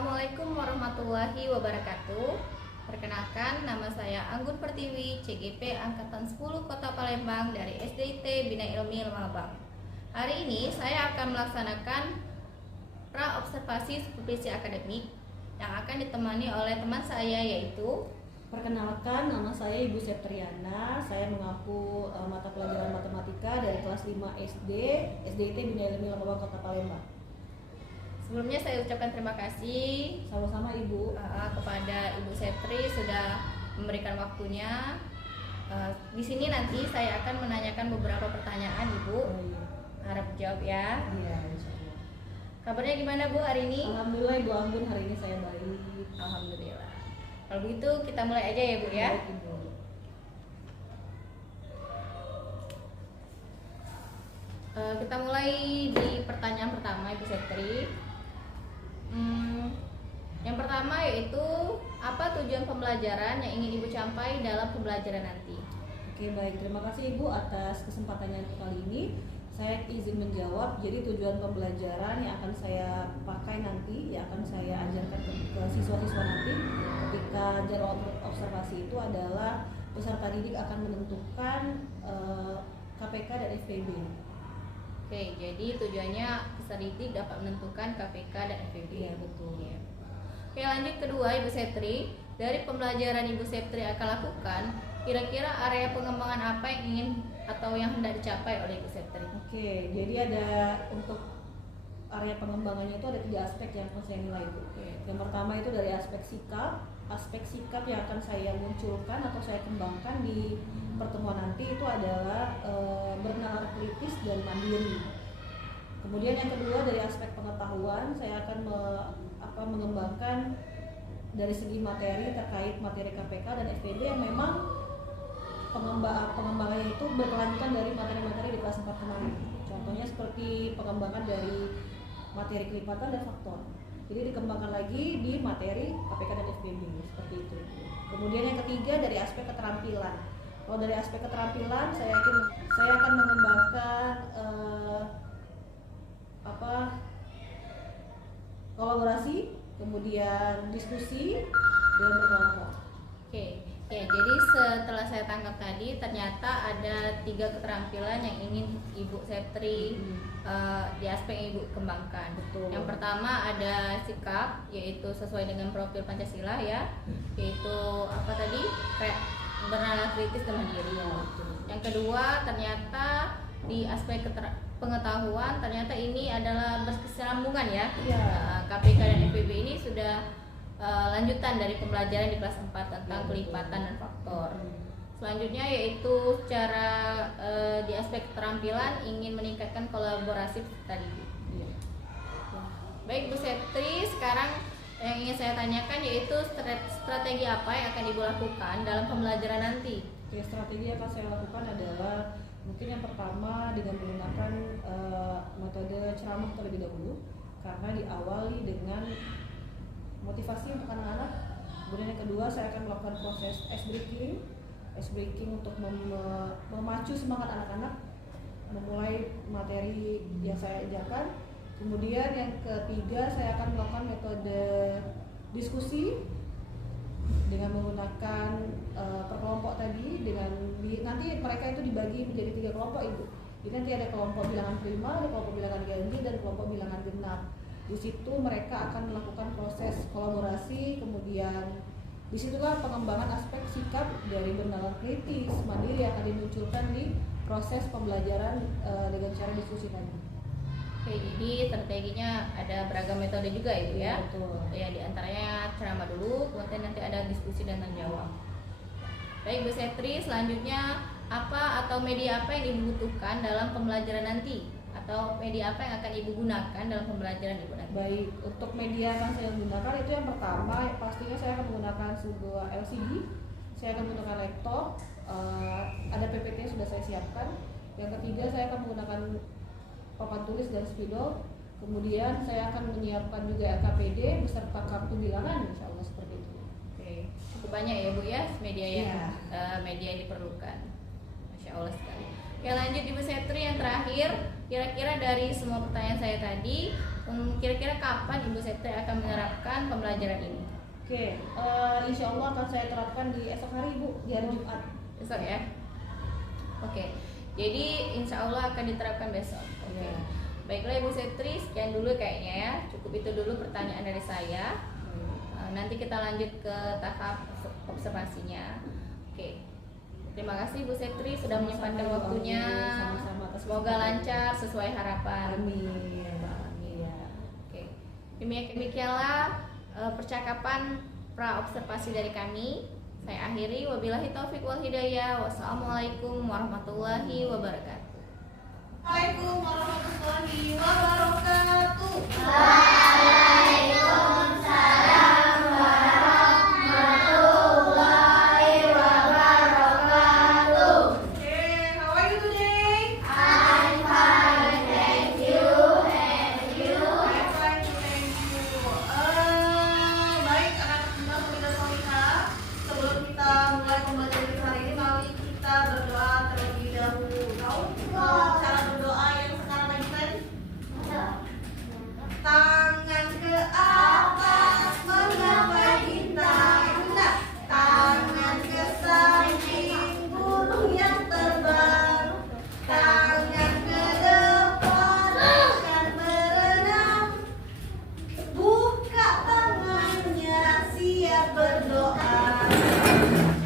Assalamualaikum warahmatullahi wabarakatuh. Perkenalkan, nama saya Anggun Pertiwi, CGP Angkatan 10 Kota Palembang dari SDIT Bina Ilmi Lemabang. Hari ini saya akan melaksanakan pra-observasi supervisi akademik yang akan ditemani oleh teman saya, yaitu perkenalkan, nama saya Ibu Septriana. Saya mengaku mata pelajaran matematika dari kelas 5 SD, SDIT Bina Ilmi Lemabang Kota Palembang. Sebelumnya saya ucapkan terima kasih Sama-sama Ibu kepada Ibu Septri sudah memberikan waktunya. Di sini nanti saya akan menanyakan beberapa pertanyaan Ibu. iya. Harap jawab ya. Iya, insyaallah. Kabarnya gimana Bu hari ini? Alhamdulillah Ibu Anggun, hari ini saya baik. Alhamdulillah. Kalau begitu kita mulai aja ya Bu ya. Baik, Ibu. Kita mulai di pertanyaan pertama Ibu Septri. Yang pertama yaitu apa tujuan pembelajaran yang ingin Ibu capai dalam pembelajaran nanti? Oke, baik. Terima kasih Ibu atas kesempatannya kali ini. Saya izin menjawab. Jadi tujuan pembelajaran yang akan saya pakai nanti, yang akan saya ajarkan ke siswa-siswa nanti ketika jadwal observasi itu adalah peserta didik akan menentukan KPK dan FPB. Oke, jadi tujuannya peserta didik dapat menentukan KPK dan FPB. Iya, betul. Iya. Oke, lanjut kedua Ibu Septri. Dari pembelajaran Ibu Septri akan lakukan, kira-kira area pengembangan apa yang ingin atau yang hendak dicapai oleh Ibu Septri? Oke, jadi ada untuk area pengembangannya itu ada 3 aspek yang akan saya nilai itu. Yang pertama itu dari aspek sikap yang akan saya munculkan atau saya kembangkan di pertemuan nanti itu adalah bernalar kritis dan mandiri. Kemudian yang kedua dari aspek pengetahuan saya akan mengembangkan dari segi materi terkait materi KPK dan FPB yang memang pengembangannya itu berkelanjutan dari materi-materi di kelas 4 kemarin. Contohnya seperti pengembangan dari materi kelipatan dan faktor. Jadi dikembangkan lagi di materi KPK dan FPB seperti itu. Kemudian yang ketiga dari aspek keterampilan. Kalau dari aspek keterampilan saya akan mengembangkan kolaborasi, kemudian diskusi dan berkelompok. Oke, ya jadi setelah saya tangkap tadi ternyata ada 3 keterampilan yang ingin Ibu Septri di aspek yang Ibu kembangkan. Betul. Yang pertama ada sikap, yaitu sesuai dengan profil Pancasila ya, yaitu apa tadi? Kayak bernalar kritis dan mandiri. Ya, betul. Yang kedua ternyata di aspek pengetahuan ternyata ini adalah berkesinambungan ya. Ya. KPK dan FPB ini sudah lanjutan dari pembelajaran di kelas 4 tentang Ya, kelipatan dan faktor. Selanjutnya yaitu secara di aspek keterampilan ingin meningkatkan kolaborasi tadi. Ya. Baik Bu Septri, sekarang yang ingin saya tanyakan yaitu strategi apa yang akan Ibu lakukan dalam pembelajaran nanti? Oke, strategi yang akan saya lakukan adalah mungkin yang pertama dengan menggunakan metode ceramah terlebih dahulu, karena diawali dengan motivasi untuk anak-anak. Kemudian yang kedua saya akan melakukan proses ice breaking untuk memacu semangat anak-anak memulai materi yang saya ajarkan. Kemudian yang ketiga saya akan melakukan metode diskusi dengan menggunakan perkelompok tadi. Nanti mereka itu dibagi menjadi 3 kelompok Ibu. Jadi nanti ada kelompok bilangan prima, ada kelompok bilangan ganjil, dan kelompok bilangan genap. Di situ mereka akan melakukan proses kolaborasi, kemudian disitulah pengembangan aspek sikap dari bernalar kritis mandiri yang akan dimunculkan di proses pembelajaran dengan cara diskusi tadi. Oke, jadi strateginya ada beragam metode juga Ibu ya. Betul. Ya, di antaranya ceramah dulu, kemudian nanti ada diskusi dan tanya jawab. Baik Bu Septri, selanjutnya apa atau media apa yang Ibu butuhkan dalam pembelajaran nanti? Atau media apa yang akan Ibu gunakan dalam pembelajaran Ibu nanti? Baik, untuk media yang akan saya gunakan itu yang pertama pastinya saya akan menggunakan sebuah LCD, saya akan menggunakan laptop, ada PPT yang sudah saya siapkan. Yang ketiga saya akan menggunakan papan tulis dan spidol. Kemudian saya akan menyiapkan juga RKPD beserta kartu bilangan, insya Allah seperti itu. Oke, cukup banyak ya Bu ya media yang Iya. media yang diperlukan. Masya Allah sekali. Ya, lanjut Ibu Septri, yang terakhir, kira-kira dari semua pertanyaan saya tadi Kira-kira kapan Ibu Septri akan menerapkan pembelajaran ini? Oke, insya Allah akan saya terapkan di esok hari Bu, di hari Jumat. Besok ya? Oke, jadi insya Allah akan diterapkan besok. Oke. Ya. Baiklah Ibu Septri, sekian dulu kayaknya ya. Cukup itu dulu pertanyaan dari saya. Nanti kita lanjut ke tahap observasinya. Oke. Terima kasih Bu Septri sudah menyempatkan waktunya. Sama-sama. Semoga lancar sesuai harapan. Amin. Amin ya. Oke. Demikianlah percakapan pra observasi dari kami. Saya akhiri, wabillahi taufik wal hidayah. Wassalamualaikum warahmatullahi wabarakatuh. Waalaikumsalam warahmatullahi wabarakatuh. Waalaikumsalam warahmatullahi wabarakatuh. Okay, how are you today? I'm fine, thank you. And you? I'm fine, thank you. Baik anak-anak Bunda Solidah Solihah, sebelum kita mulai pembelajaran kita hari ini, mari kita berdoa terlebih dahulu. Tahu cara berdoa yang sekarang lagi tren? Tangan ke atas menggapai bintang. Itu enggak? Tangan ke samping burung yang terbang. Tangan ke depan akan berenang. Buka tangannya siap berdoa.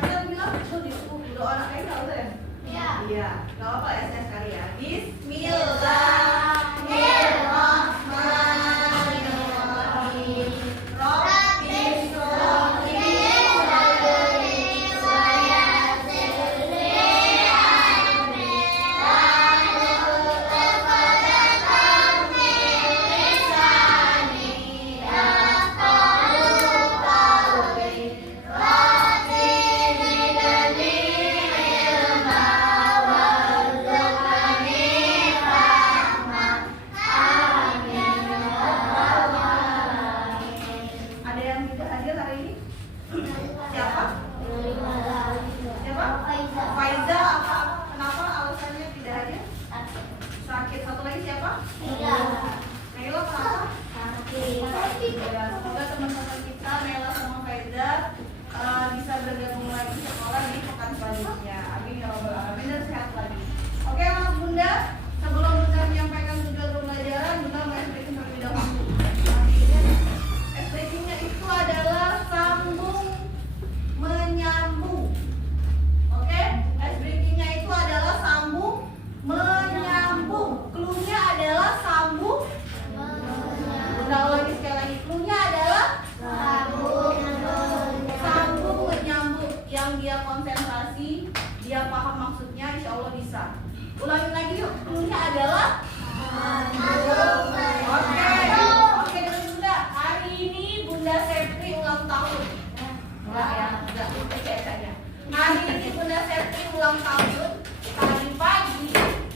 Siapa bilang itu disuruh berdoa anak kayak tahu ya? Ya. Iya, nggak apa-apa ya saya sekali ya. Bismillahirrahmanirrahim. Rabbis sholli sadri wa yassir li amri wahlul 'uqdatam min lisani yafqahu qawli. Rabbi zidni ilma warzuqni fahma. Amin ya rabbal alamin. Ada yang tidak hadir hari ini? Siapa? Siapa? Faiza. Apa? Kenapa alasannya tidak hadir? Sakit. Satu lagi siapa? Naila. Kenapa? Ya, semoga teman-teman kita Naila sama Faiza bisa bergabung lagi sekolah di pekan selanjutnya. Amin ya rabbal alamin dan sehat lagi. Oke anak Bunda, sebelum Bunda menyampaikan tujuan pembelajaran, Bunda mau explain terlebih dahulu. Explainingnya itu adalah sambung menyambung. Oke, explainingnya itu adalah sambung menyambung. Cluenya adalah sambung. Bunda ulangi sekali lagi. Cluenya adalah sambung menyambung. Yang dia konsentrasi, dia paham maksudnya, insya Allah bisa. Ulangi lagi yuk. Cluenya adalah Oke dari Bunda. Hari ini Bunda Septri ulang tahun. Enggak ya, enggak aja. Hari ini Bunda Septri ulang tahun. Tadi pagi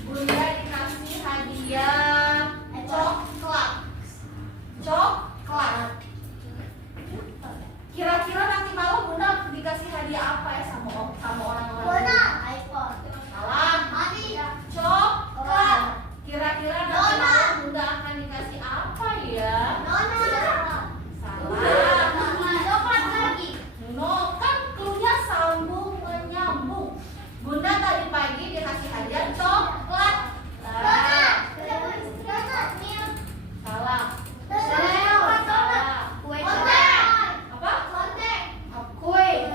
Bunda dikasih hadiah coklat. Coklat. Kira-kira nanti malam Bunda dikasih hadiah apa ya sama orang-orang? Salah. Coklat. Kira-kira nanti malam Bunda akan dikasih apa ya? Salah. No, kan cluenya sambung menyambung. Bunda tadi pagi dikasih hadiah coklat. Salah. Salah. Apa? Kue.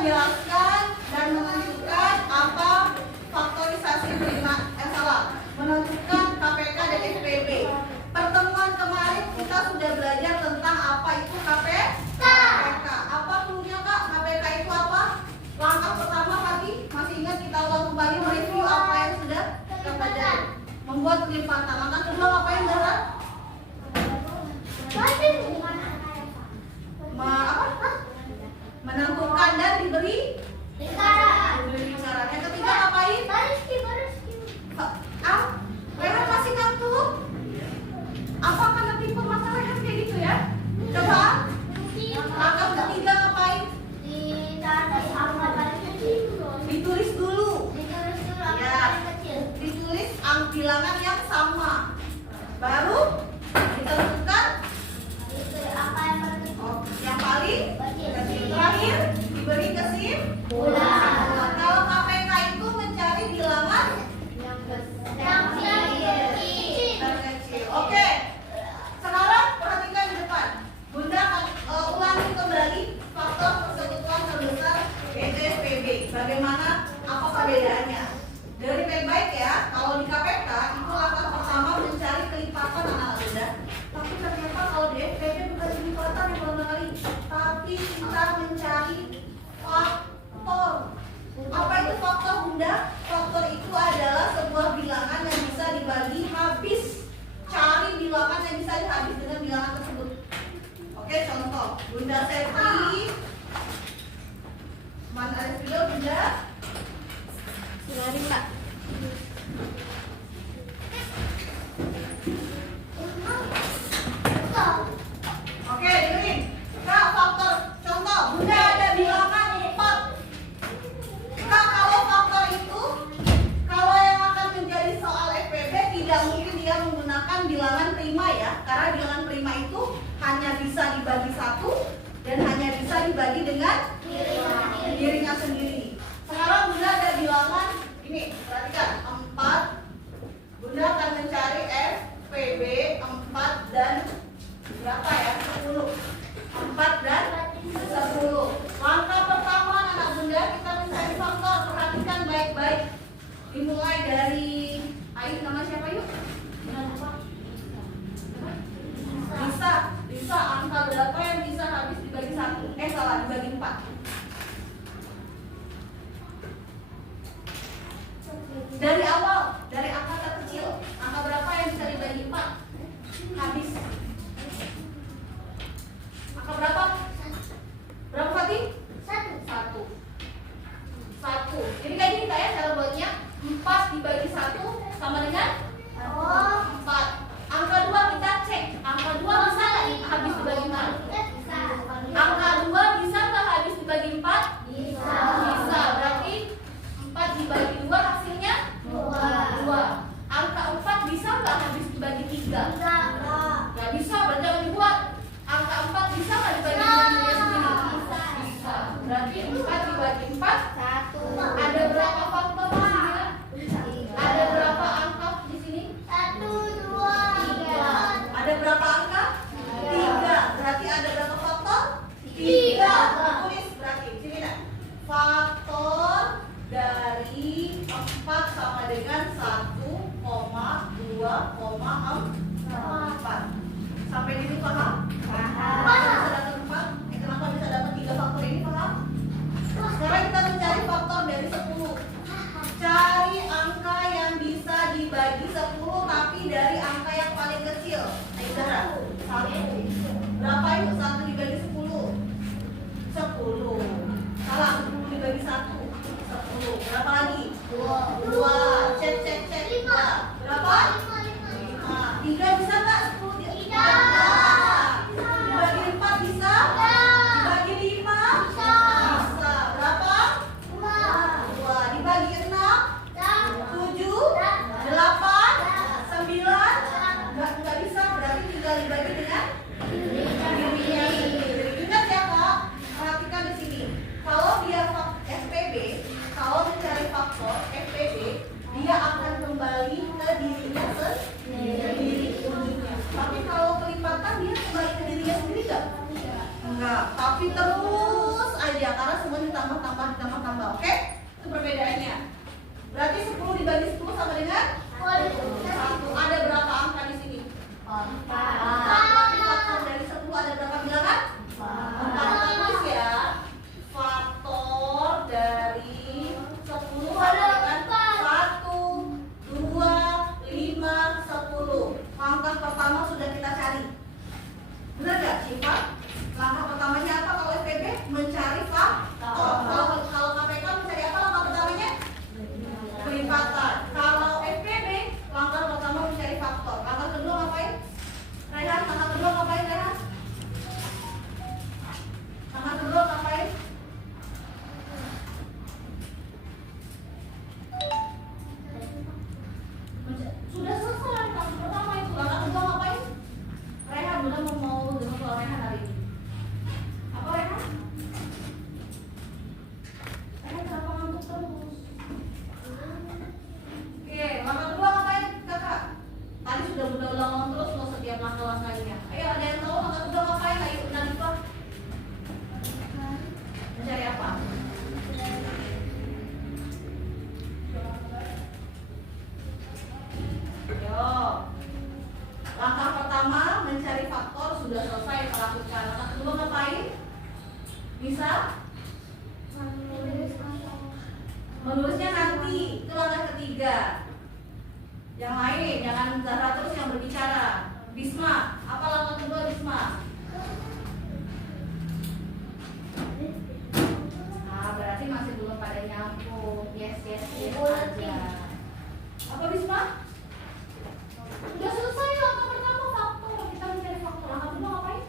menjelaskan dan menentukan apa faktorisasi menentukan KPK dan SPB. Pertemuan kemarin kita sudah belajar tentang apa itu KPK. Apa cluenya Kak? KPK itu apa? Langkah pertama tadi masih ingat, kita ulang kembali mereview apa yang sudah kita pelajari. Membuat kelipatan. Langkah kedua apa yang Zahra? Menentukan dan diberi lingkaran. Yang ketiga ngapain? Rehan masih ngantuk? Apa karena tipe mata Rehan kayak gitu ya? Coba. Langkah ketiga ngapain? Ditulis dulu. Ya. Ditulis bilangan yang sama. Baru ditentukan yang paling kecil. Terakhir diberi kesimpulan. Kalau KPK itu mencari bilangan terkecil. Oke. Sekarang perhatikan di depan. Bunda ulangi kembali faktor persekutuan terbesar SPB. Bagaimana, apa perbedaannya? Dari baik-baik ya. Kalau di KPK itu langkah pertama mencari kelipatan anak Bunda. Tapi ternyata kalau di SPB bukan kelipatan yang pertama kali, tapi kita mencari faktor. Apa itu faktor Bunda? Faktor itu adalah sebuah bilangan yang bisa dibagi habis. Cari bilangan yang bisa dihabis dengan bilangan tersebut. Oke, contoh Bunda Septi. Mana ada video Bunda? Silahkan Mbak. Oke, dengerin. Kak, faktor. Contoh, Bunda ada bilangan 4. Kak, kalau faktor itu, kalau yang akan menjadi soal FPB, tidak mungkin dia menggunakan bilangan prima ya. Karena bilangan prima itu hanya bisa dibagi 1 dan hanya bisa dibagi dengan dirinya sendiri. Sekarang Bunda ada bilangan, ini, perhatikan, 4. Bunda akan mencari FPB 4 dan berapa ya? 10. 4 dan 10. Langkah pertama anak Bunda, kita mencari faktor. Perhatikan baik-baik. Dimulai dari, ayo nama siapa yuk? Bisa angka berapa yang bisa habis dibagi 1? Salah, dibagi 4. Dari awal, dari angka terkecil, angka berapa yang bisa dibagi 4? Habis. Angka berapa? Berapa Fatih? 1. Jadi kayak gini Kak ya cara buatnya. 4 dibagi 1 sama dengan 4. Angka 2 kita cek. Angka 2 bisa nggak habis dibagi 4? Angka 2 bisa nggak habis dibagi 4? Bisa. Berarti 4 dibagi 2 hasilnya 2. Angka 4 bisa nggak habis dibagi 3? Nggak bisa, berarti jangan dibuat. Angka 4 bisa nggak dibagi dirinya sendiri? Bisa. Berarti 4 dibagi 4 ada berapa faktor di sini? Ada berapa angka di sini? 3. Ada berapa angka? 3. Berarti ada berapa faktor? 3. Tulis berarti sini dah. Faktor dari 4 sama dengan 1,2,4. Sampai di sini paham? Kenapa bisa dapat 4? Kenapa bisa dapat 3 faktor ini, paham? Sekarang kita mencari faktor dari 10. Cari angka yang bisa dibagi 10 tapi dari angka yang paling kecil. Ayo Zahra. 1. Berapa yuk 1 dibagi 10? 10. Salah, 10 dibagi 1. 10. Berapa lagi? 2. Cek. 5. Berapa? 5. 3 bisa nggak 10? Dibagi 4 bisa? Dibagi 5? Bisa. Berapa? 2. Dibagi 6? 7? 8? 9? Nggak bisa, berarti tinggal dibagi dengan dirinya sendiri. Ingat ya Kak, perhatikan di sini. Kalau dia SPB, kalau mencari faktor SPB, dia akan kembali ke dirinya sendiri ujungnya. Tapi kalau kelipatan dia kembali ke dirinya sendiri nggak? Enggak. Tapi terus aja saja karena semua ditambah. Oke? Itu perbedaannya. Berarti 10 dibagi 10 sama dengan 1. Ada berapa angka di sini? 4. Berarti faktor dari 10 ada berapa bilangan? 4. Tulis ya. Faktor dari 10 sama dengan 1, 2, 5, 10. Langkah pertama sudah kita cari. Benar gak Syifa? Langkah pertamanya apa kalau SPB? Mencari faktor. Kalau KPK mencari apa langkah pertamanya? Pelipatan. Kalau SPB langkah pertama mencari faktor. Langkah kedua ngapain? Rehan, langkah kedua ngapain Rehan? Langkah kedua ngapain? Sudah selesai langkah pertama itu. Langkah kedua ngapain? Rehan udah mau dengar soal Rehan hari ini. Apa Rehan? Rehan kenapa ngantuk terus? Oke, langkah kedua ngapain kakak? Tadi sudah ulang terus loh setiap langkah-langkahnya. Ayo ada yang tahu langkah kedua ngapain? Ayo Nadifah. Mencari apa? Yo. Langkah pertama mencari faktor sudah selesai kita lakukan. Langkah kedua ngapain? Bisa? Menulisnya nanti. Itu langkah ketiga. Yang lain jangan Zahra terus yang berbicara. Bisma, apa langkah kedua Bisma? Berarti masih belum pada nyambung. Yes aja. Apa Bisma? Sudah selesai langkah pertama faktor. Kita mencari faktor. Langkah kedua ngapain?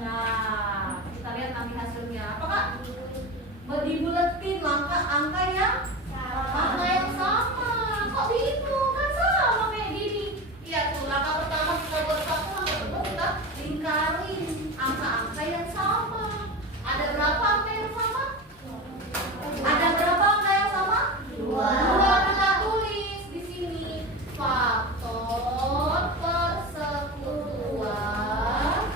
Nah, kita lihat nanti hasilnya. Apa Kak? Dibuletin angka yang sama. Kok bingung? Kan sama kayak gini. Iya tuh, langkah pertama kita buat faktor, langkah kedua kita lingkarin angka-angka yang sama. Ada berapa angka yang sama? Ada berapa angka yang sama? 2. Kita tulis di sini faktor persekutuan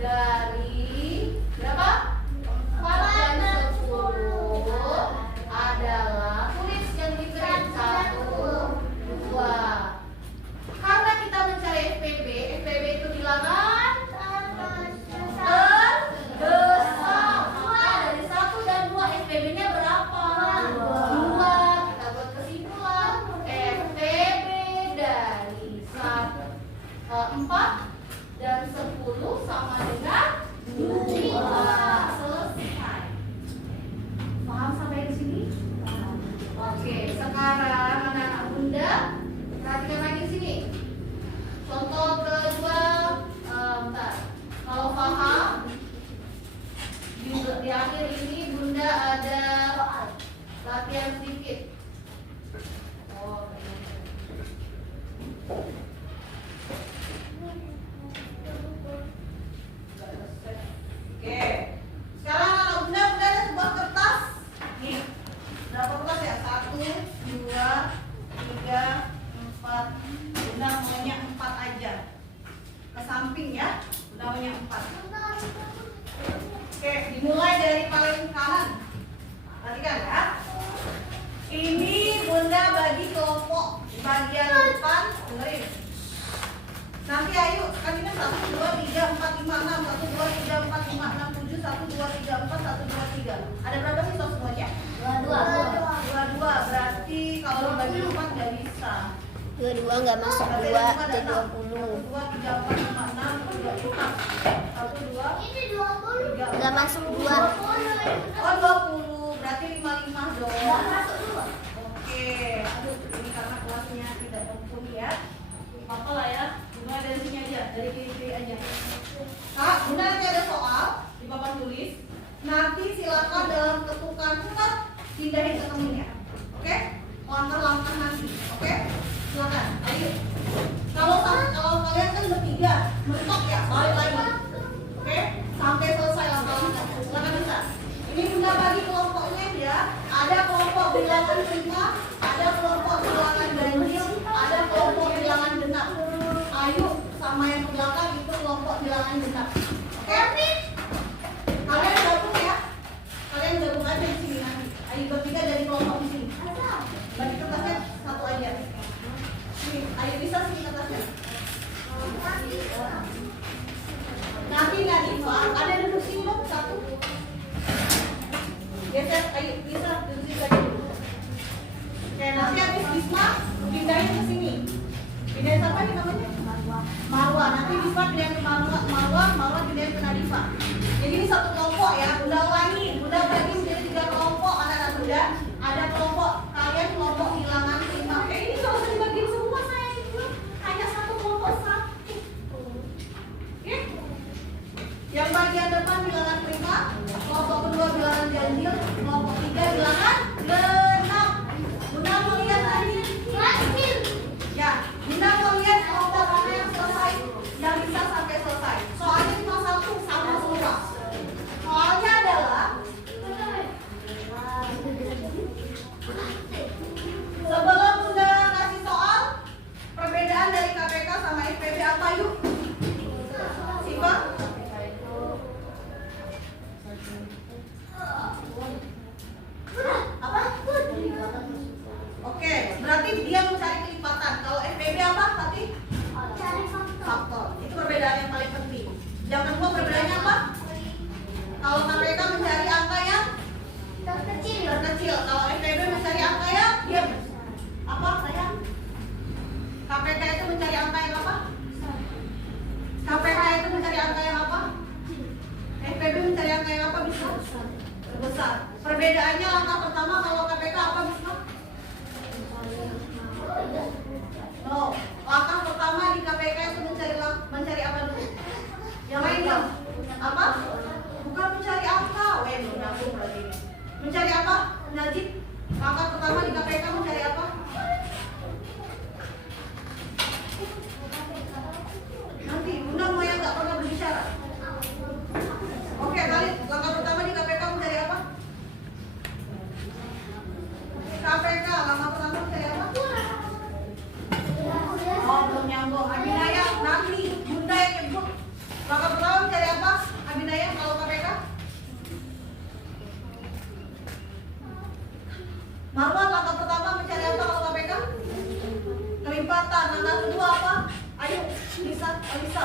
dari berapa? 4 dan 10 adalah, tulis yang diberi 1, 2. Karena kita mencari FPB itu bilangan terbesar. Maka dari 1 dan 2 FPB-nya berapa? 2. Kita buat kesimpulan FPB dari 4 dan 10 sama dengan 2. Selesai. Paham sampai di sini? Oke, sekarang anak-anak Bunda perhatikan lagi di sini. Contoh kedua, bentar. Kalau paham, di akhir ini Bunda ada latihan sedikit. Oh, oke. Sekarang anak Bunda ada sebuah kertas. Nih, berapa kertas ya? 1, 2, 3, 4. Bunda maunya 4 aja. Ke samping ya. Bunda maunya 4. Oke, dimulai dari paling kanan. Perhatikan ya. Ini Bunda bagi kelompok. Bagian depan, dengerin. Nanti ayo, kan ini 1, 2, 3, 4, 5, 6. 1, 2, 3, 4, 5, 6, 7. 1, 2, 3, 4, 1, 2, 3. Ada berapa sih so semuanya? 22. Berarti kalau dibagi 4 nggak bisa. 22 nggak masuk 2 jadi 20. 1, 2, 3, 4, 5, 6, 24. 1, 2, Ini 20 3, nggak masuk 2. Oh 20, berarti 55 dong. Oke, aduh ini karena kelasnya tidak mumpuni ya. Apa lah ya, mulai dari sini aja, dari kiri-kiri aja. Kak, Bunda nanti ada soal di papan tulis. Nanti silakan dalam ketukan cepat pindahin ke temennya. Oke? Langkah-langkah nanti. Oke? Silakan. Ayo. Kalau kalian kan bertiga, mentok ya, balik lagi. Oke? Sampai selesai langkah-langkah. Silakan bisa. Ini Bunda bagi kelompoknya ya. Ada kelompok bilangan 5, ada kelompok bilangan ganjil, ada kelompok bilangan genap. Ayo sama yang ke belakang itu kelompok bilangan genap. Oke? Kalian bagian depan bilangan prima, kelompok kedua bilangan ganjil, kelompok tiga bilangan genap. Bunda mau lihat tadi? Ya, Bunda mau lihat kelompok mana yang selesai, yang bisa sampai selesai. Soalnya cuma satu sama semua. Soalnya adalah sebelum Bunda kasih soal, perbedaan dari KPK sama FPB apa yuk? Siapa? Apa? Oke, berarti dia mencari kelipatan. Kalau FPB apa tadi? Faktor. Itu perbedaan yang paling penting. Yang kedua perbedaannya apa? Kalau KPK mencari angka yang terkecil. Kalau FPB mencari angka yang diam. Apa sayang? KPK itu mencari angka yang apa? KPK itu mencari angka yang apa? FPB mencari angka yang apa bisa? Besar. Perbedaannya langkah pertama kalau KPK apa bisa? No. Langkah pertama di KPK itu mencari apa dulu? Yang lain dong? Apa? Bukan mencari angka. Nyambung berarti ini. Mencari apa? Najib. Langkah pertama di KPK mencari apa? Nanti Bunda mau yang nggak pernah berbicara. Oke, kali langkah pertama di KPK mencari apa? KPK langkah pertama mencari apa? Oh, belum nyambung. Abinaya, nanti Bunda yang nyebut. Langkah pertama mencari apa? Abinaya kalau KPK? Marwan, langkah pertama mencari apa kalau KPK? Kelipatan. Langkah kedua apa? Ayo, Alisa.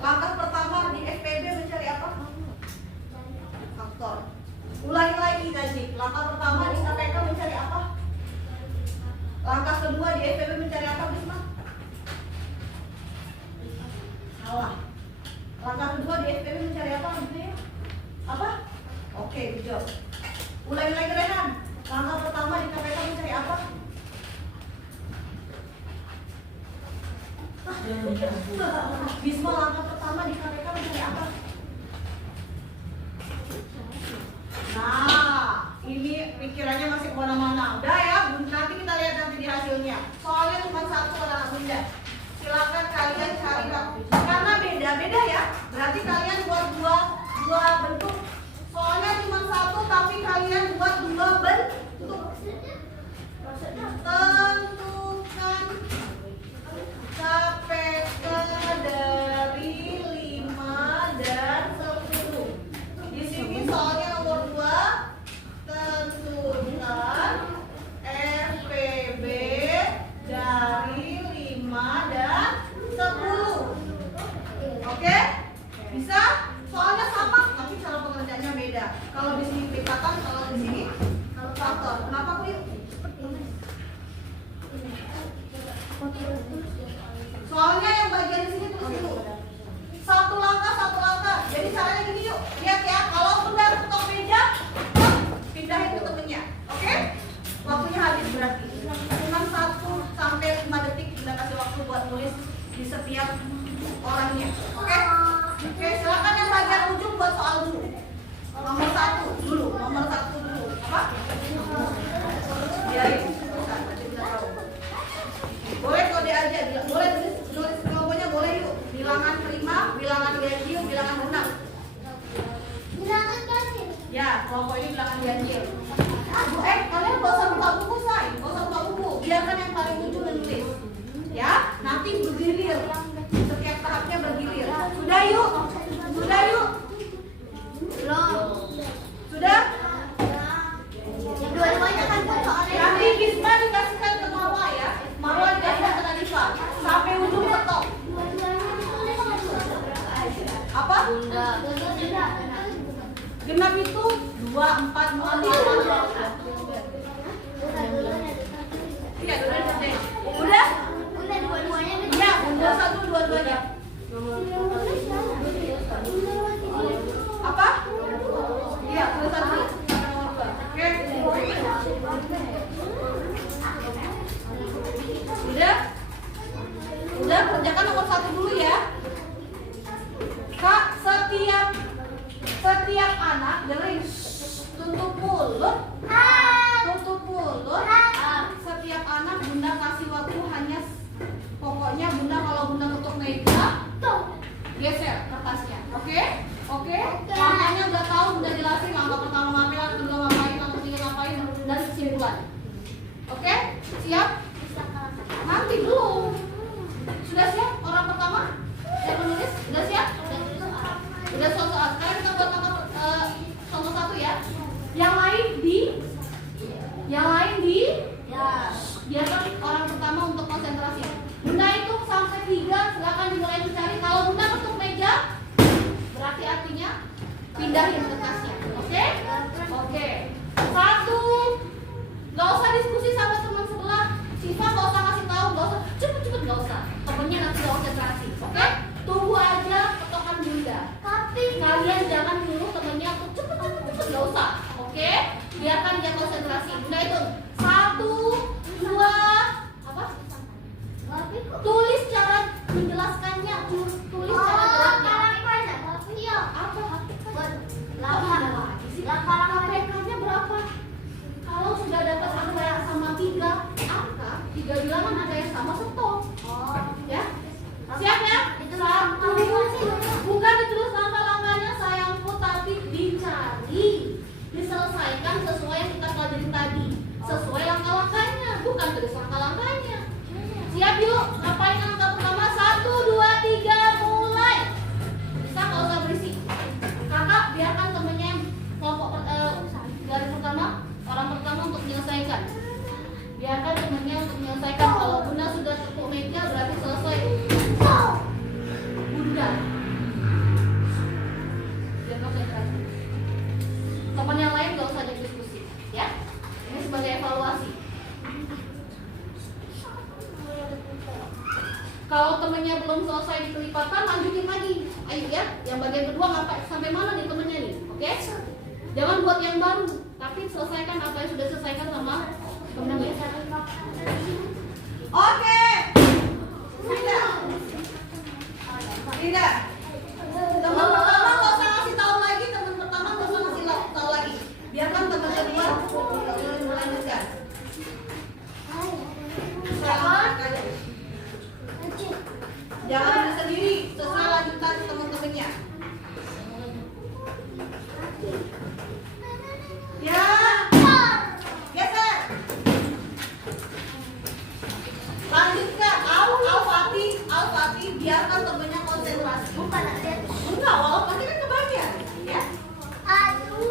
Langkah pertama di FPB mencari apa? Faktor. Ulangi lagi Najib. Langkah pertama di KPK mencari apa? Langkah kedua di FPB mencari apa, Bisma? Salah. Langkah kedua di FPB mencari apa, Bisma? Apa? Oke, good job. Ulangi lagi Rehan. Langkah pertama di KPK mencari apa? Bisma, langkah pertama di KPK mencari apa? Nah, ini pikirannya masih kemana-mana. Udah ya, nanti kita lihat nanti di hasilnya. Soalnya cuma satu anak Bunda. Silakan kalian cari karena beda-beda ya. Berarti kalian buat dua bentuk. Soalnya cuma satu tapi kalian buat dua bentuk. Tentukan KPK dari 5 dan 10. Di sini soalnya nomor 2. Tentukan FPB dari 5 dan 10. Oke? Bisa? Soalnya sama, tapi cara pengerjaannya beda. Kalau di sini kelipatan, kalau di sini faktor. Kenapa Kli? Soalnya yang bagian di sini tulis dulu. Satu langkah. Jadi caranya gini yuk. Lihat ya, kalau Bunda ketok meja, pindahin ke temennya. Oke? Waktunya habis berarti. Cuma 1 sampai 5 detik Bunda kasih waktu buat nulis di setiap orangnya. Oke? Oke, silakan yang bagian ujung buat soal dulu. Nomor 1 dulu. Apa? Biarin. Boleh kode aja, boleh tulis kelompoknya boleh yuk. Bilangan prima, bilangan ganjil, bilangan genap. Ya, kelompok ini bilangan ganjil. Kalian gak usah buka buku say, gak usah buka buku. Biarkan yang paling ujung menulis. Ya, nanti bergilir. Setiap tahapnya bergilir. Sudah yuk. Sudah? Dua-duanya kan buat soalnya. Nanti Bisma dikasihkan ke Marwa ya. Marwa dikasihkan ke Nadifa. Sampai ujung stop. Apa? Genap itu 2, 4, 5. Iya, udah? Udah dua-duanya. Iya, udah 1 dua-duanya. Apa? Iya, udah 1. Oke. Udah? Kerjakan nomor 1 dulu ya. Setiap anak dengerin, tutup mulut. Tutup mulut. Setiap anak Bunda kasih waktu hanya, pokoknya Bunda kalau Bunda ketuk meja, geser kertasnya. Oke? Makanya udah tahu, Bunda jelasin langkah pertama ngapain, langkah kedua ngapain, langkah ketiga ngapain, dan kesimpulan. Oke? Siap? Nanti belum. Sudah siap orang pertama yang menulis? Sudah siap? Udah soal. Sekarang kita buat langkah contoh satu ya. Yang lain di biarkan orang pertama untuk konsentrasi. Bunda itu sampai 3, silakan dimulai mencari. Kalau Bunda ketuk meja, berarti artinya pindahin kertasnya. Oke? 1. Gak usah diskusi sama teman sebelah. Siva gak usah kasih tahu, gak usah cepet gak usah. Temennya nanti konsentrasi. Oke? Tunggu aja ketokan Bunda. Kalian jangan nyuruh temennya untuk cepet gak usah. Oke? Biarkan dia konsentrasi. Bunda hitung 1, 2, apa? Tulis cara menjelaskannya, tulis cara geraknya. Apa? KPK-nya berapa? Kalau sudah dapat angka yang sama 3 angka, 3 bilangan angka yang sama, stop. Ya? Siap ya? 1. Bukan ditulis langkah-langkahnya sayangku, tapi dicari, diselesaikan sesuai yang kita pelajari tadi, sesuai langkah-langkahnya, bukan tulis langkah-langkahnya. Siap yuk, ngapain angka pertama? 1, 2, 3, mulai. Bisa nggak usah berisik. Kakak biarkan temennya kelompok garis pertama, orang pertama untuk menyelesaikan. Biarkan temennya untuk menyelesaikan. Kalau Bunda sudah tepuk meja berarti selesai. Bunda. Biar konsentrasi. Teman yang lain nggak usah diskusi, ya. Ini sebagai evaluasi. Kalau temennya belum selesai di kelipatan, lanjutin lagi. Ayo ya, yang bagian kedua ngapain? Sampai mana nih temennya nih? Oke? Jangan buat yang baru, tapi selesaikan apa yang sudah selesaikan sama temennya. Oke. Tidak. Teman pertama nggak usah ngasih tahu lagi, teman pertama nggak usah ngasih tahu lagi. Biarkan teman kedua melanjutkan. Jangan diri sendiri, sesuai lanjutan teman-temannya. Ya. Geser. Lanjutkan. Al-Fatih, biarkan temennya konsentrasi. Enggak, walaupun nanti kan kebagian, ya. 1, 2.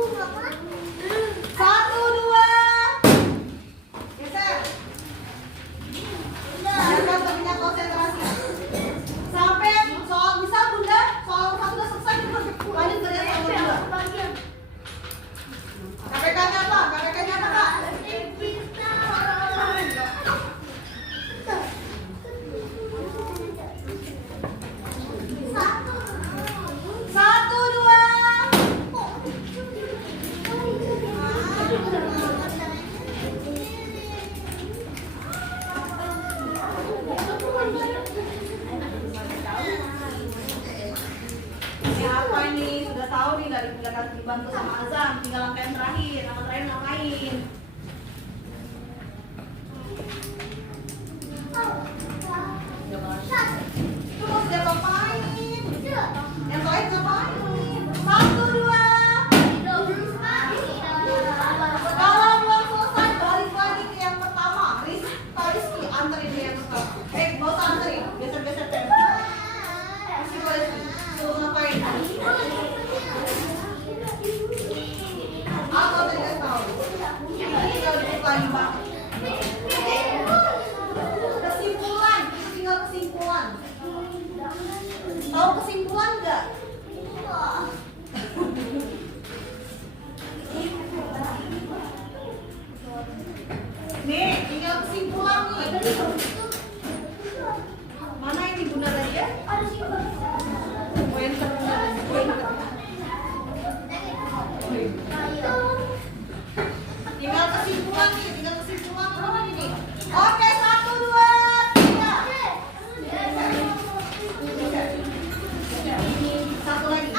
Geser. Biarkan temennya konsentrasi. Sampai soal bisa Bunda, soal 1 udah selesai, kita lanjut kerja sama Bunda. KPK-nya apa? KPK-nya apa, Kak? 1, 2. Ini apa ini? Sudah tahu nih dari Bunda dibantu sama Azam. Tinggal langkah yang terakhir. Langkah terakhir ngapain? Terus dia ngapain? Yang lain ngapain? 1, 2. Kalau belum selesai balik lagi ke yang pertama. Rizky anterin dia yang pertama. Gak usah anterin. Geser-geser tempo. Rizky. Suruh ngapain? Apa tadi kasih tahu? Ini tinggal dikit lagi Bang. Kesimpulan, itu tinggal kesimpulan. Tahu kesimpulan nggak? Nih, tinggal kesimpulan nih. Mana ini Bunda tadi ya? Pointer Bunda tadi. Tinggal kesimpulan nih, tinggal kesimpulan apa ini? Oke, 1, 2, 3. Satu lagi.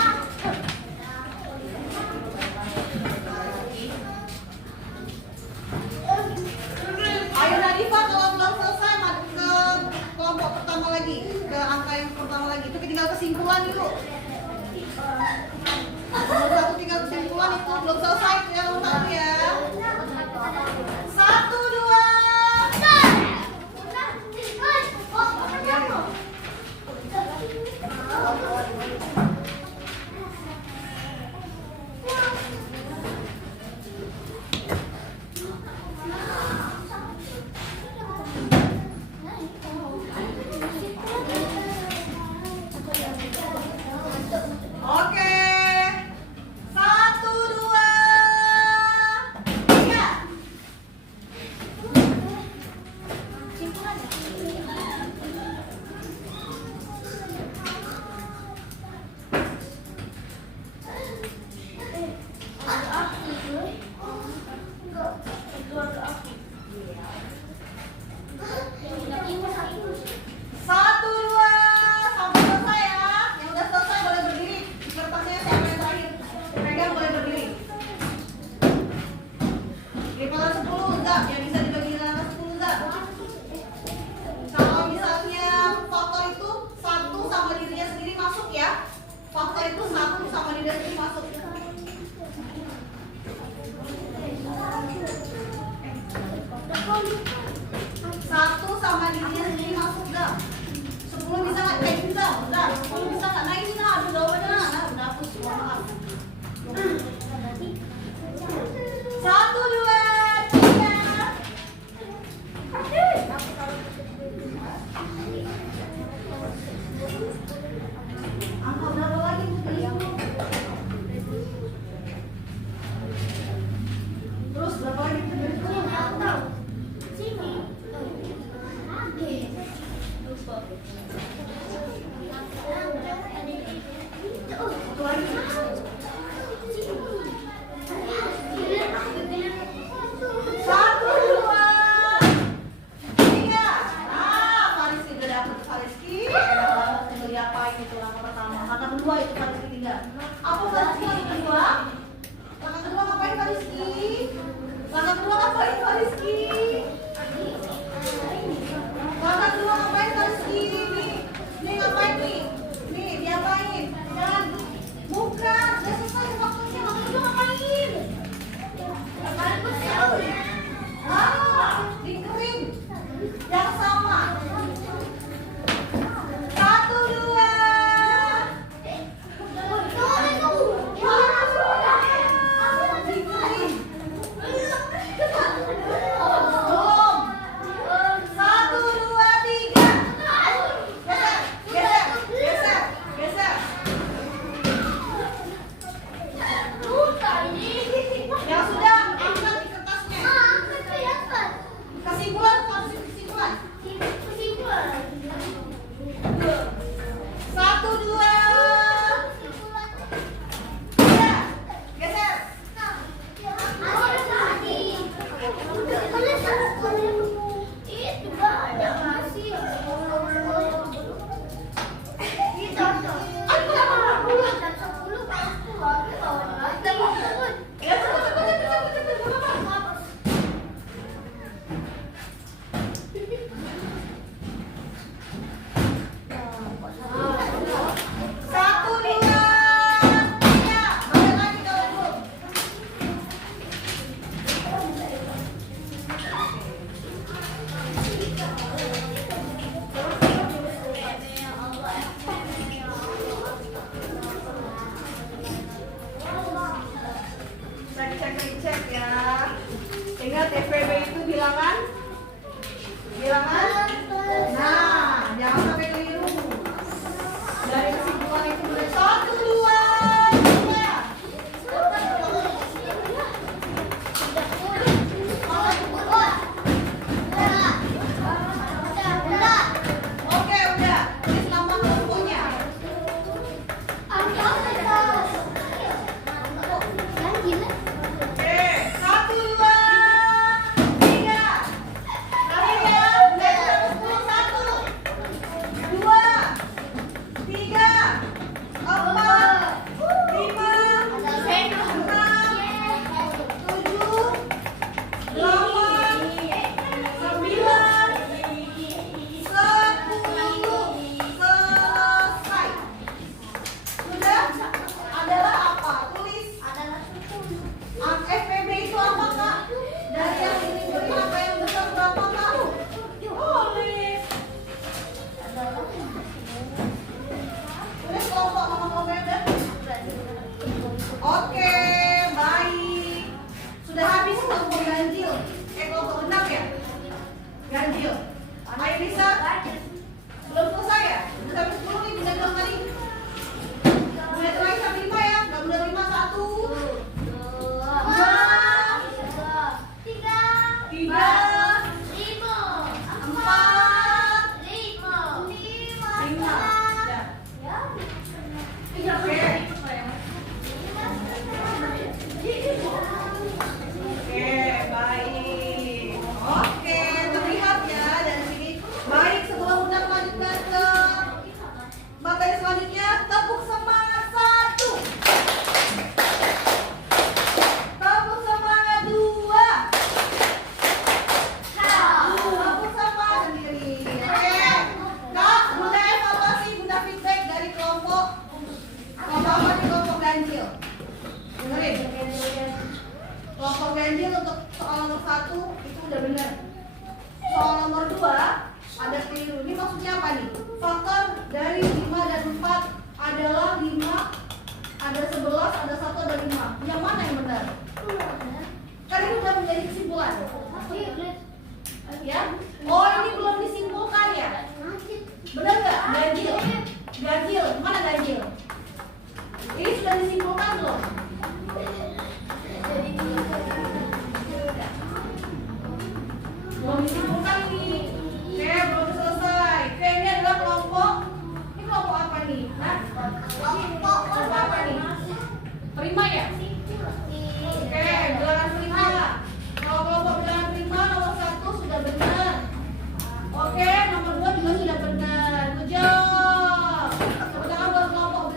3. Apa berarti langkah kedua? Langkah kedua ngapain Kak Rizky? Langkah kedua ngapain Kak Rizky? Langkah kedua ngapain Kak Rizky? Nih ngapain nih? Nih diapain? Jangan bukan, udah selesai waktunya. Langkah kedua ngapain? Dikerin yang sama. 1, 2. Dikerin. Belum. 1, 2, 3. Geser. Yang sudah angkat di kertasnya. Kesimpulan, kasih kesimpulan. 1, 2. Ya, geser. Ya, Satu, dua, tiga. Balik lagi ke umur. Cek ya. Ingat FPB itu bilangan? Nah, jangan sampai keliru. Dari kesimpulan itu boleh 1, 2, 3. Oke, udah. Tulis nama kelompoknya. Oke, 1, 2, 3. Terakhir ya, belajar 10. 1, 2, 3, 4, 5, 6, 7, 8, 9, 10. Selesai. Sudah? Adalah apa? Tulis. FPB itu apa Kak? Dari yang ini berapa yang besar berapa Kak? Tulis. Tulis kelompok sama kelompoknya. Oke, baik. Sudah habis kelompok ganjil. Kelompok genap ya? Ganjil. Ayo bisa? Belum selesai ya? Udah sampai 10 nih, bisa bilang tadi. Mulai lagi sampai 5 ya? Gak boleh 5, 1, 3, 4, 5. Oke. Oke, baik. Oke, terlihat ya dari sini. Baik, sebelum udah melanjutkan ke materi selanjutnya, tepuk semangat 1. Tepuk semangat 2. Tepuk semangat sendiri. Oke. Kak, Bunda evaluasi, Bunda feedback dari kelompok apa di kelompok ganjil. Dengerin. Kelompok ganjil untuk soal nomor 1 itu udah benar. Soal nomor 2 ada keliru. Ini maksudnya apa nih? Faktor dari 5 dan 4 adalah 5, ada 11, ada 1, ada 5. Yang mana yang benar? Kan ini udah menjadi kesimpulan. Ya? Oh, ini belum disimpulkan ya? Benar nggak? Ganjil. Mana ganjil? Ini sudah disimpulkan belum? Belum disimpulkan nih. Oke, belum selesai. Oke, ini adalah kelompok. Ini kelompok apa nih? Hah? Kelompok apa nih? Prima ya? Oke, bilangan prima. Kalau kelompok bilangan prima nomor 1 sudah benar. Oke, nomor 2 juga sudah benar. Good job. Tepuk tangan buat kelompok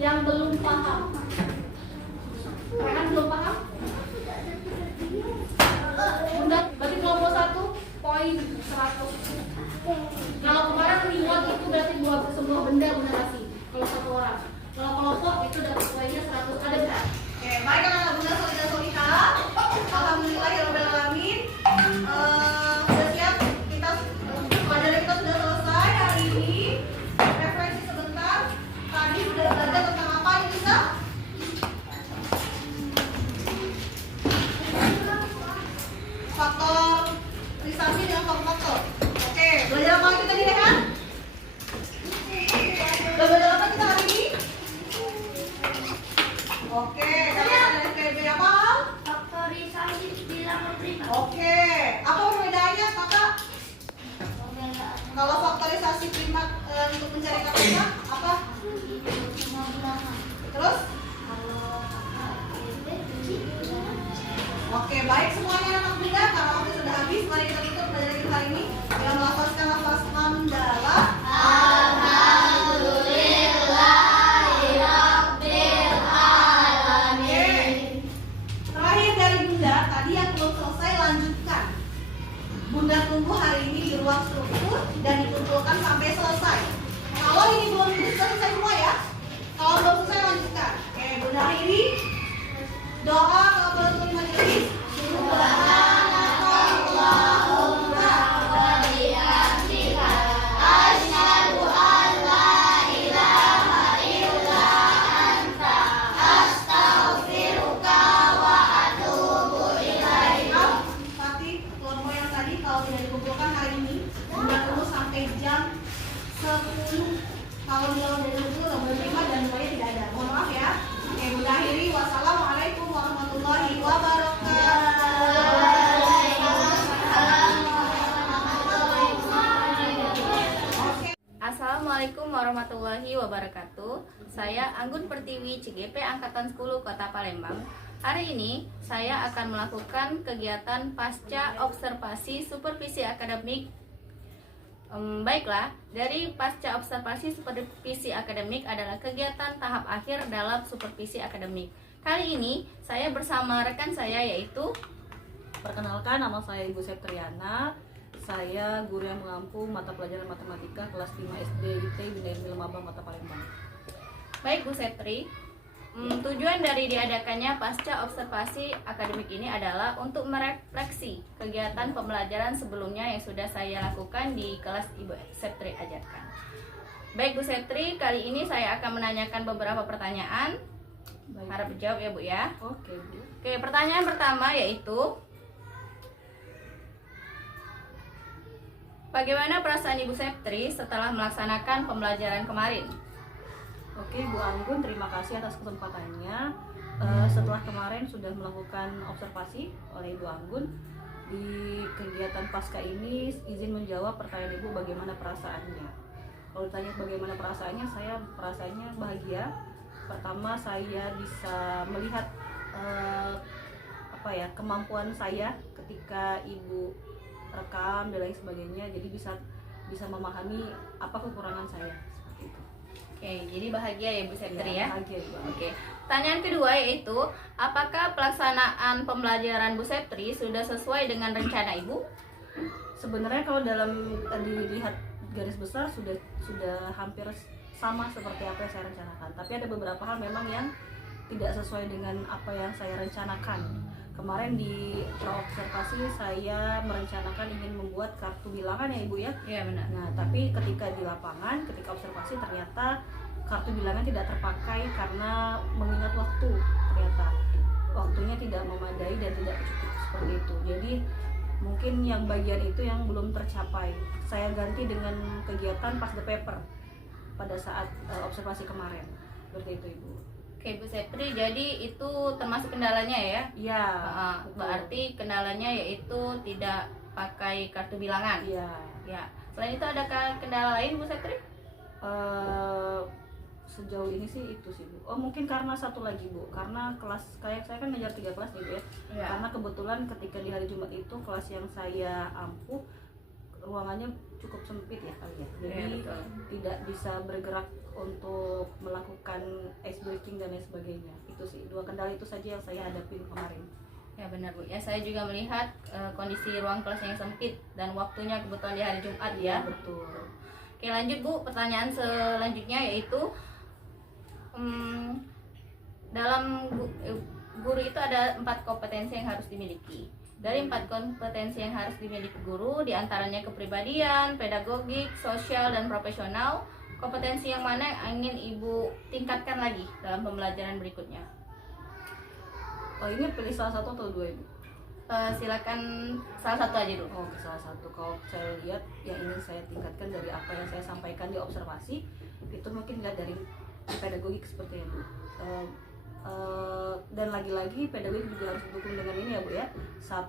yang belum paham? Rehan belum paham? Bunda, berarti kelompok 1 poin 100. Kalau kemarin reward itu berarti sebuah benda Bunda kasih. Kalau satu orang. Kalau kelompok itu dapat poinnya 100. Ada nggak? Oke, baik anak-anak Bunda Solida Solita. Alhamdulillah ya Rabbil Alamin. Sudah siap? Pelajaran kita sudah selesai hari ini. Referensi sebentar. Tadi sudah belajar tentang apa ini bisa? Faktorisasi dengan faktor. Oke, belajar apa lagi tadi Rehan? Belajar apa kita hari ini? Oke, kalau ada SPB apa? Faktorisasi bilang prima. Oke, apa perbedaannya kakak? Kalau faktorisasi prima untuk mencari kata apa? Terus? Oke, baik semuanya anak muda, karena waktu sudah habis, mari kita tutup pelajaran kita hari ini dengan melafazkan lafaz hamdalah. Terakhir dari Bunda, tadi yang belum selesai lanjutkan. Bunda tunggu hari ini di ruang struktur dan dikumpulkan sampai selesai. Kalau ini belum selesai semua ya, kalau belum selesai lanjutkan. Oke, Bunda akhiri doa kafaratul majelis. Subhanakallahumma wa bihamdika asyhadu an la ilaha illa anta astaghfiruka wa atubu ilaik. Tapi kelompok yang tadi kalau tidak dikumpulkan hari ini, Bunda tunggu sampai jam 10. Kalau belum dari 10 nggak boleh terima dan semuanya tidak ada. Mohon maaf ya. Oke, Bunda akhiri. Wassalamualaikum warahmatullahi wabarakatuh. Assalamualaikum warahmatullahi wabarakatuh. Saya Anggun Pertiwi, CGP Angkatan 10 Kota Palembang. Hari ini saya akan melakukan kegiatan pasca observasi supervisi akademik. Baiklah, dari pasca observasi supervisi akademik adalah kegiatan tahap akhir dalam supervisi akademik. Kali ini saya bersama rekan saya yaitu, Perkenalkan, nama saya Ibu Septriana. Saya guru yang mengampu mata pelajaran matematika kelas 5 SD IT Bina Ilmi Lemabang Kota Palembang. baik Bu Septri, tujuan dari diadakannya pasca observasi akademik ini adalah untuk merefleksi kegiatan pembelajaran sebelumnya yang sudah saya lakukan di kelas Ibu Septri ajarkan. Baik Bu Septri, kali ini saya akan menanyakan beberapa pertanyaan. Baik. Harap dijawab ya Bu ya. Oke, Bu. Oke, pertanyaan pertama yaitu, bagaimana perasaan Ibu Septri setelah melaksanakan pembelajaran kemarin? Oke, Bu Anggun, terima kasih atas kesempatannya. Setelah kemarin sudah melakukan observasi oleh Ibu Anggun di kegiatan pasca ini, izin menjawab pertanyaan Ibu bagaimana perasaannya. Kalau ditanya bagaimana perasaannya, saya perasaannya bahagia. Pertama, saya bisa melihat kemampuan saya ketika Ibu rekam dan lain sebagainya, jadi bisa memahami apa kekurangan saya seperti itu. Oke, jadi bahagia ya Bu Septri ya? Bahagia, Bu. Oke, pertanyaan kedua yaitu, apakah pelaksanaan pembelajaran Bu Septri sudah sesuai dengan rencana Ibu? Sebenarnya kalau dalam dilihat garis besar sudah hampir sama seperti apa yang saya rencanakan. Tapi ada beberapa hal memang yang tidak sesuai dengan apa yang saya rencanakan. Kemarin di observasi saya merencanakan ingin membuat kartu bilangan ya Ibu ya. Iya benar. Nah, tapi ketika di lapangan, ketika observasi ternyata kartu bilangan tidak terpakai karena mengingat waktu. Ternyata waktunya tidak memadai dan tidak cukup seperti itu. Jadi mungkin yang bagian itu yang belum tercapai. Saya ganti dengan kegiatan pass the paper pada saat observasi kemarin. Seperti itu Ibu. Oke Bu Septri, jadi itu termasuk kendalanya ya? Iya. Berarti kendalanya yaitu tidak pakai kartu bilangan. Iya. Ya. Selain itu ada kendala lain Bu Septri? Sejauh ini sih itu sih Bu. Oh, mungkin karena satu lagi Bu, karena kelas kayak saya kan ngajar 3 kelas nih Bu ya. Iya. Karena kebetulan ketika di hari Jumat itu kelas yang saya ampuh ruangannya cukup sempit ya kali ya. Jadi Iya, betul. tidak bisa bergerak untuk melakukan melakukan ice breaking dan lain sebagainya. Itu sih 2 kendala itu saja yang saya hadapi kemarin. Ya benar Bu, ya saya juga melihat kondisi ruang kelas yang sempit dan waktunya kebetulan di hari Jumat ya. Betul. Oke lanjut Bu, pertanyaan selanjutnya yaitu dalam guru itu ada 4 kompetensi yang harus dimiliki. Dari 4 kompetensi yang harus dimiliki guru, diantaranya kepribadian, pedagogik, sosial, dan profesional. Kompetensi yang mana yang ingin Ibu tingkatkan lagi dalam pembelajaran berikutnya? Oh, ini pilih salah satu atau 2 Ibu? Silakan salah satu aja dulu. Oh, salah satu. Kalau saya lihat yang ingin saya tingkatkan dari apa yang saya sampaikan di observasi, itu mungkin lihat dari pedagogik seperti itu. Dan lagi-lagi pedagogik juga harus didukung dengan ini ya Bu ya,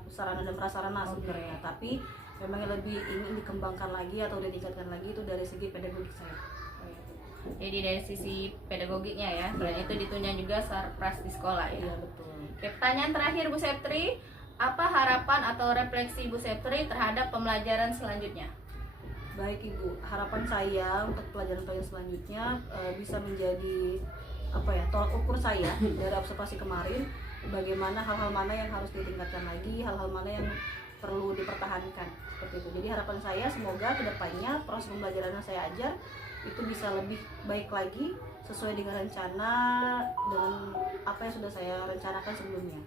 sarana dan prasarana sebenarnya. Tapi memang yang lebih ingin dikembangkan lagi atau ditingkatkan lagi itu dari segi pedagogik saya. Jadi dari sisi pedagogiknya ya, dan itu ditunjang juga sarpras di sekolah ya. Iya betul. Oke, pertanyaan terakhir Bu Septri, apa harapan atau refleksi Bu Septri terhadap pembelajaran selanjutnya? Baik Ibu, harapan saya untuk pelajaran-pelajaran selanjutnya bisa menjadi tolak ukur saya dari observasi kemarin, bagaimana hal-hal mana yang harus ditingkatkan lagi, hal-hal mana yang perlu dipertahankan seperti itu. Jadi harapan saya semoga kedepannya proses pembelajaran yang saya ajar itu bisa lebih baik lagi sesuai dengan rencana dengan apa yang sudah saya rencanakan sebelumnya.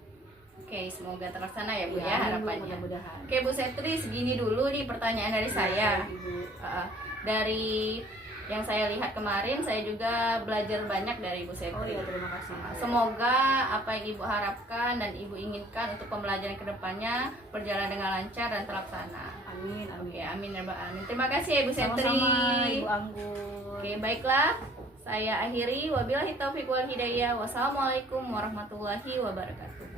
Oke, semoga terlaksana ya Bu Ya, ya amin, Bu, harapannya. mudah-mudahan. Oke Bu Septri, segini dulu nih pertanyaan dari saya. Ibu. Dari yang saya lihat kemarin, saya juga belajar banyak dari Bu Oh Septri. iya, terima kasih. Semoga apa yang Ibu harapkan dan Ibu inginkan untuk pembelajaran kedepannya berjalan dengan lancar dan terlaksana. Amin, Oke, amin. amin ya Mbak Amin. Terima kasih ya Ibu Septri. Sama-sama Ibu Anggun. Oke, baiklah. Saya akhiri. Wabillahi taufiq wal hidayah. Wassalamualaikum warahmatullahi wabarakatuh.